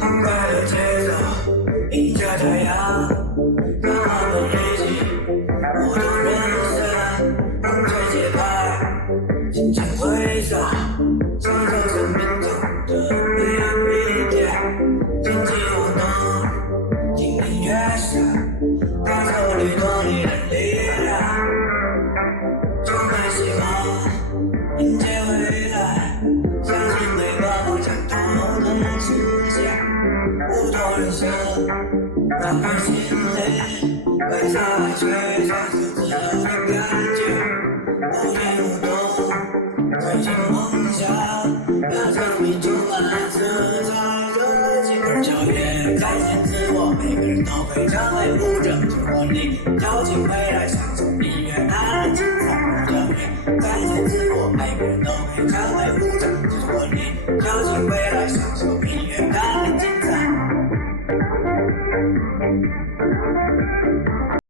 澎湃的节奏迎着太阳，让我们一起舞动人生，让这节拍尽情挥洒，享受生命中的每一点，经济活动，听音乐声，感受律动你的力量，充满希望，迎接未来，相信每个梦想都能实现，舞动人生，让人心里挥洒吹响自由的感觉，不言不动，追寻梦想，让生命充满自在热情而跳跃，展现自我，每个人都会成为舞者，只活力，跳进未来，享受音乐带来精彩而跳跃，展现自我，每个人都会成为舞者，只活力，跳进未来，享受音乐带来精彩。